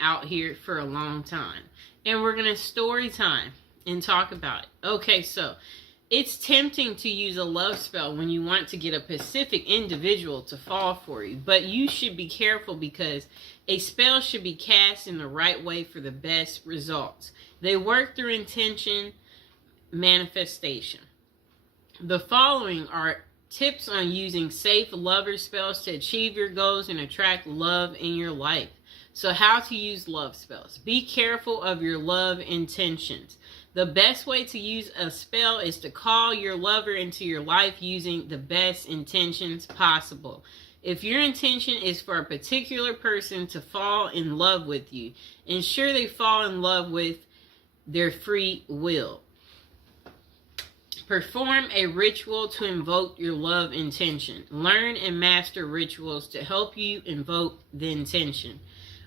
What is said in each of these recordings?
out here for a long time. And we're going to story time and talk about it. Okay, so it's tempting to use a love spell when you want to get a specific individual to fall for you. But you should be careful because a spell should be cast in the right way for the best results. They work through intention, manifestation. The following are tips on using safe lover spells to achieve your goals and attract love in your life. So how to use love spells. Be careful of your love intentions. The best way to use a spell is to call your lover into your life using the best intentions possible. If your intention is for a particular person to fall in love with you, ensure they fall in love with their free will. Perform a ritual to invoke your love intention. Learn and master rituals to help you invoke the intention.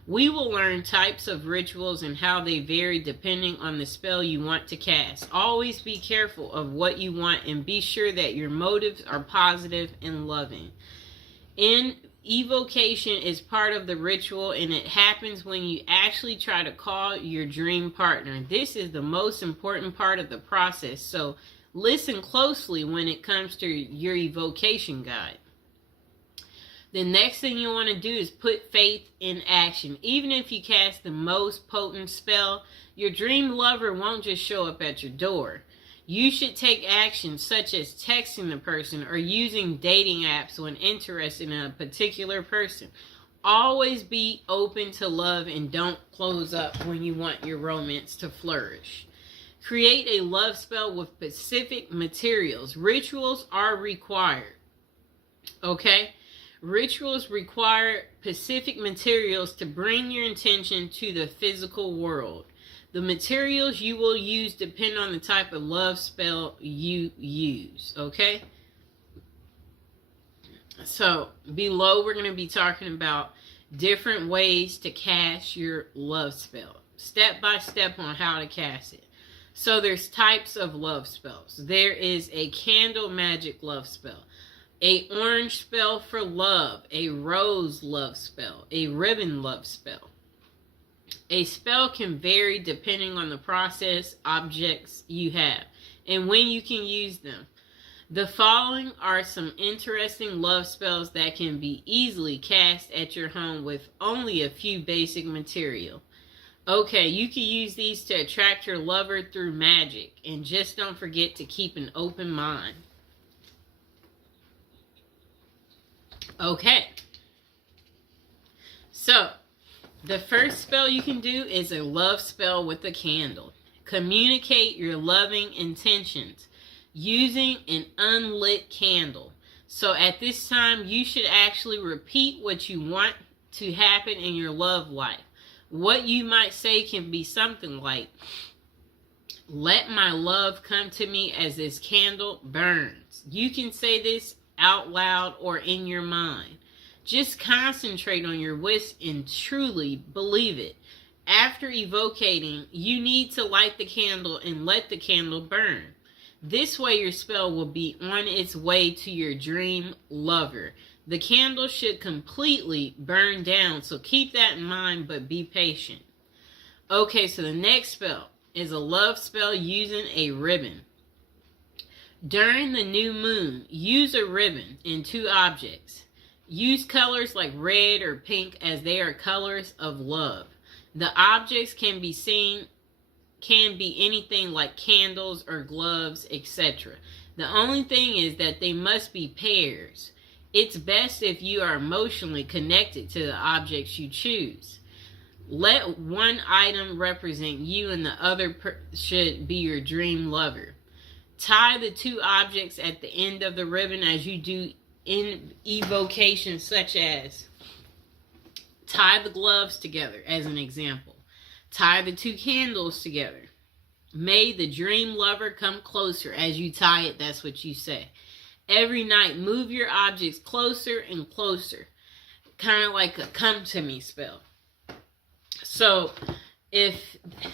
We will learn types of rituals and how they vary depending on the spell you want to cast. Always be careful of what you want and be sure that your motives are positive and loving. Evocation is part of the ritual, and it happens when you actually try to call your dream partner. This is the most important part of the process, so listen closely when it comes to your evocation guide. The next thing you want to do is put faith in action. Even if you cast the most potent spell, your dream lover won't just show up at your door. You should take action such as texting the person or using dating apps when interested in a particular person. Always be open to love and don't close up when you want your romance to flourish. Create a love spell with specific materials. Rituals are required. Okay? Rituals require specific materials to bring your intention to the physical world. The materials you will use depend on the type of love spell you use. Okay? So, below we're going to be talking about different ways to cast your love spell. Step by step on how to cast it. So there's types of love spells. There is a candle magic love spell, a orange spell for love, a rose love spell, a ribbon love spell. A spell can vary depending on the process, objects you have, and when you can use them. The following are some interesting love spells that can be easily cast at your home with only a few basic material. Okay, you can use these to attract your lover through magic, and just don't forget to keep an open mind. Okay, so the first spell you can do is a love spell with a candle. Communicate your loving intentions using an unlit candle. So at this time, you should actually repeat what you want to happen in your love life. What you might say can be something like, let my love come to me as this candle burns. You can say this out loud or in your mind. Just concentrate on your wish and truly believe it. After evocating, you need to light the candle and let the candle burn. This way your spell will be on its way to your dream lover. The candle should completely burn down, so keep that in mind, but be patient. Okay, so the next spell is a love spell using a ribbon. During the new moon, use a ribbon in 2 objects. Use colors like red or pink as they are colors of love. The objects can be anything like candles or gloves, etc. The only thing is that they must be pairs. It's best if you are emotionally connected to the objects you choose. Let one item represent you and the other should be your dream lover. Tie the 2 objects at the end of the ribbon as you do in evocation, such as tie the gloves together as an example. Tie the 2 candles together. May the dream lover come closer. As you tie it, that's what you say. Every night, move your objects closer and closer. Kind of like a come to me spell. So,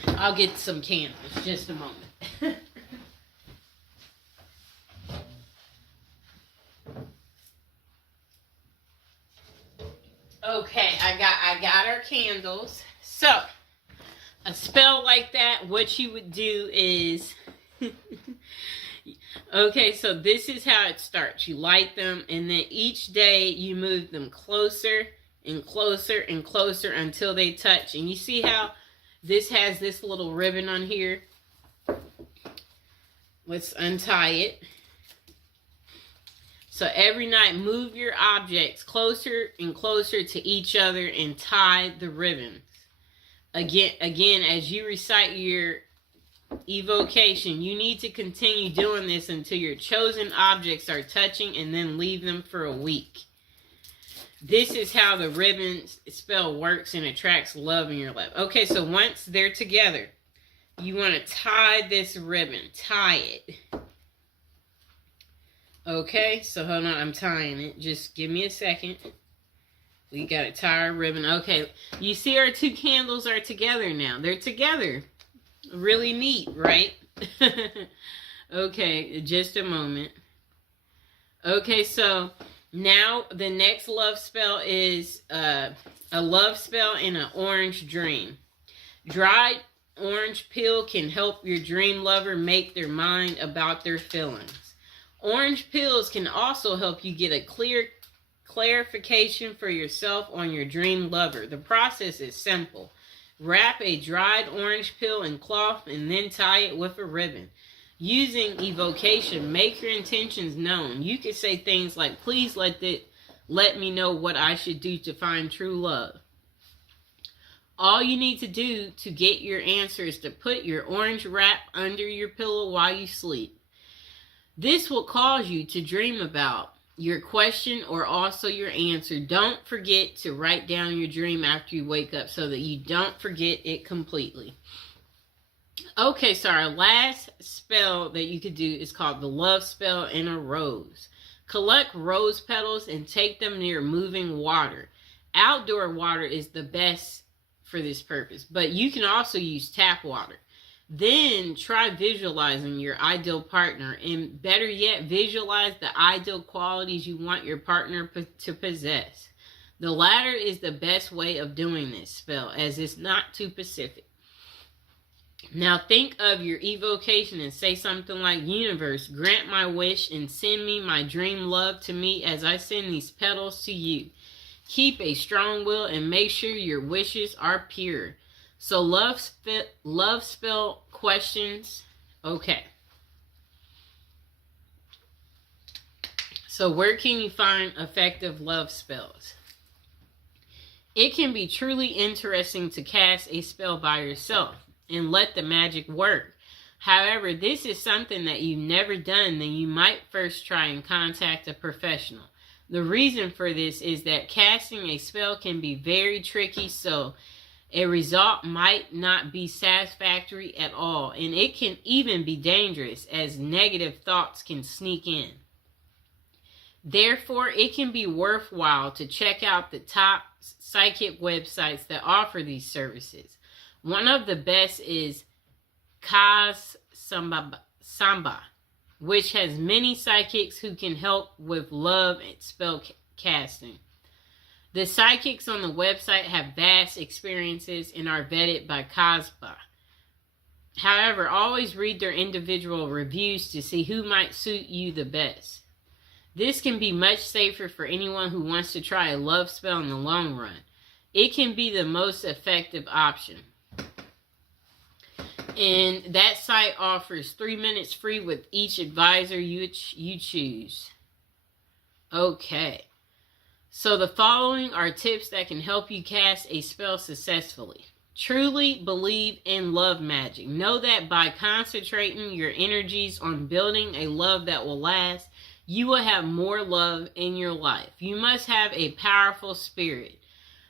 I'll get some candles, just a moment. Okay, I got our candles. So, a spell like that, what you would do is... Okay, so this is how it starts. You light them, and then each day you move them closer and closer and closer until they touch. And you see how this has this little ribbon on here? Let's untie it. So every night, move your objects closer and closer to each other and tie the ribbons. Again, as you recite your evocation, you need to continue doing this until your chosen objects are touching, and then leave them for a week. This is how the ribbon spell works and attracts love in your life. Okay, so once they're together, you want to tie this ribbon. Tie it. Okay, so hold on, I'm tying it. Just give me a second. We got to tie our ribbon. Okay, you see our two candles are together now. They're together. Really neat, right? Okay, just a moment. Okay, so now the next love spell is a love spell in an orange dream. Dried orange peel can help your dream lover make their mind about their feelings. Orange peels can also help you get a clarification for yourself on your dream lover. The process is simple. Wrap a dried orange peel in cloth and then tie it with a ribbon. Using evocation, make your intentions known. You can say things like, please let me know what I should do to find true love. All you need to do to get your answer is to put your orange wrap under your pillow while you sleep. This will cause you to dream about your question or also your answer. Don't forget to write down your dream after you wake up so that you don't forget it completely. Okay, so our last spell that you could do is called the love spell in a rose. Collect rose petals and take them near moving water. Outdoor water is the best for this purpose, but you can also use tap water. Then try visualizing your ideal partner, and better yet, visualize the ideal qualities you want your partner to possess. The latter is the best way of doing this spell, as it's not too specific. Now think of your evocation and say something like, universe, grant my wish and send me my dream love to me as I send these petals to you. Keep a strong will and make sure your wishes are pure. So love spell questions. Okay. So where can you find effective love spells? It can be truly interesting to cast a spell by yourself and let the magic work. However, this is something that you've never done, then you might first try and contact a professional. The reason for this is that casting a spell can be very tricky, so a result might not be satisfactory at all, and it can even be dangerous as negative thoughts can sneak in. Therefore, it can be worthwhile to check out the top psychic websites that offer these services. One of the best is Kaz Samba, which has many psychics who can help with love and spell casting. The psychics on the website have vast experiences and are vetted by Kazba. However, always read their individual reviews to see who might suit you the best. This can be much safer for anyone who wants to try a love spell in the long run. It can be the most effective option. And that site offers 3 minutes free with each advisor you choose. Okay. So the following are tips that can help you cast a spell successfully. Truly believe in love magic. Know that by concentrating your energies on building a love that will last, you will have more love in your life. You must have a powerful spirit.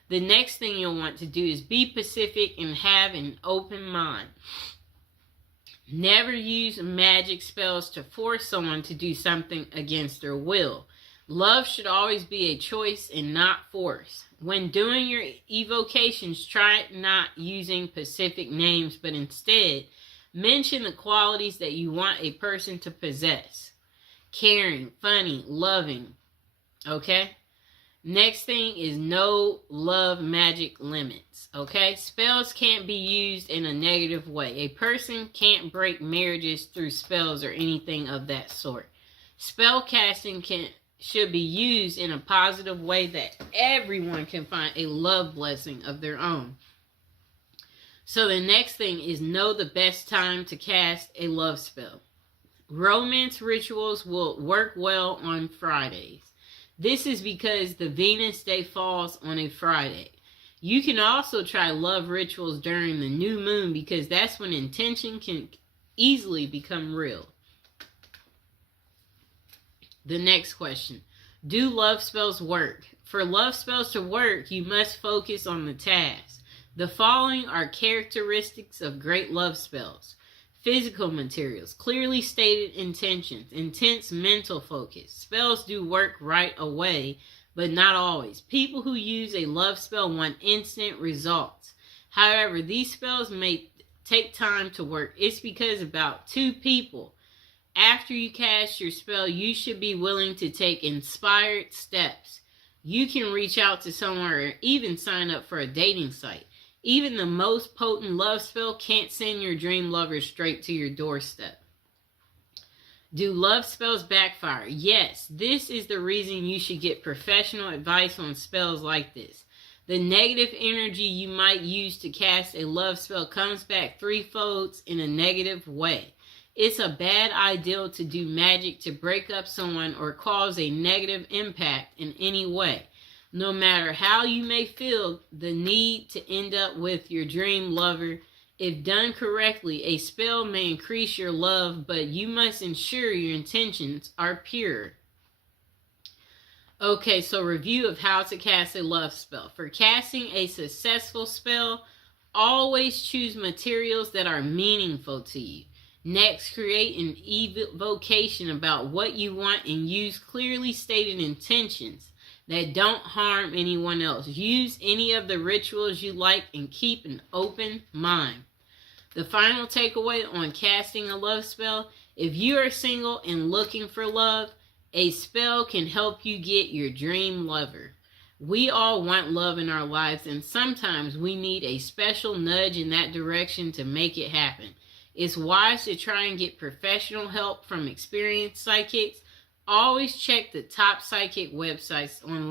The next thing you'll want to do is be pacific and have an open mind. Never use magic spells to force someone to do something against their will. Love should always be a choice and not force. When doing your evocations, try not using specific names, but instead mention the qualities that you want a person to possess. Caring, funny, loving. Okay? Next thing is no love magic limits. Okay? Spells can't be used in a negative way. A person can't break marriages through spells or anything of that sort. Spell casting should be used in a positive way that everyone can find a love blessing of their own. So the next thing is know the best time to cast a love spell. Romance rituals will work well on Fridays. This is because the Venus day falls on a Friday. You can also try love rituals during the new moon because that's when intention can easily become real. The next question. Do love spells work? For love spells to work, you must focus on the task. The following are characteristics of great love spells. Physical materials, clearly stated intentions, intense mental focus. Spells do work right away, but not always. People who use a love spell want instant results. However, these spells may take time to work. It's because about 2 people. After you cast your spell, you should be willing to take inspired steps. You can reach out to someone or even sign up for a dating site. Even the most potent love spell can't send your dream lover straight to your doorstep. Do love spells backfire? Yes, this is the reason you should get professional advice on spells like this. The negative energy you might use to cast a love spell comes back threefold in a negative way. It's a bad idea to do magic to break up someone or cause a negative impact in any way. No matter how you may feel the need to end up with your dream lover, if done correctly, a spell may increase your love, but you must ensure your intentions are pure. Okay, so review of how to cast a love spell. For casting a successful spell, always choose materials that are meaningful to you. Next, create an evocation about what you want and use clearly stated intentions that don't harm anyone else. Use any of the rituals you like and keep an open mind. The final takeaway on casting a love spell: if you are single and looking for love, a spell can help you get your dream lover. We all want love in our lives, and sometimes we need a special nudge in that direction to make it happen. It's wise to try and get professional help from experienced psychics. Always check the top psychic websites online.